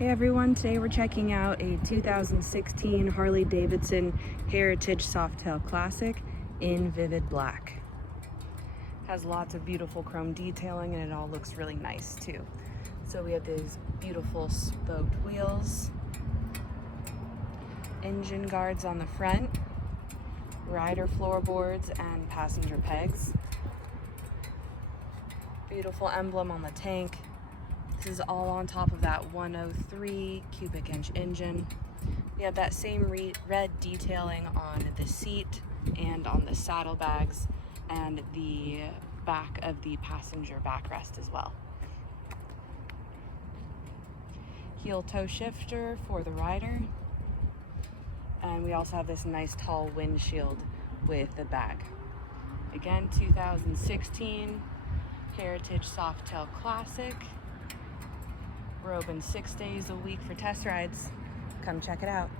Hey everyone, today we're checking out a 2016 Harley Davidson Heritage Softail Classic in vivid black. Has lots of beautiful chrome detailing and it all looks really nice too. So we have these beautiful spoked wheels, engine guards on the front, rider floorboards and passenger pegs, beautiful emblem on the tank. This is all on top of that 103 cubic inch engine. We have that same red detailing on the seat and on the saddlebags and the back of the passenger backrest as well. Heel toe shifter for the rider. And we also have this nice tall windshield with the bag. Again, 2016 Heritage Softail Classic. We're open 6 days a week for test rides. Come check it out.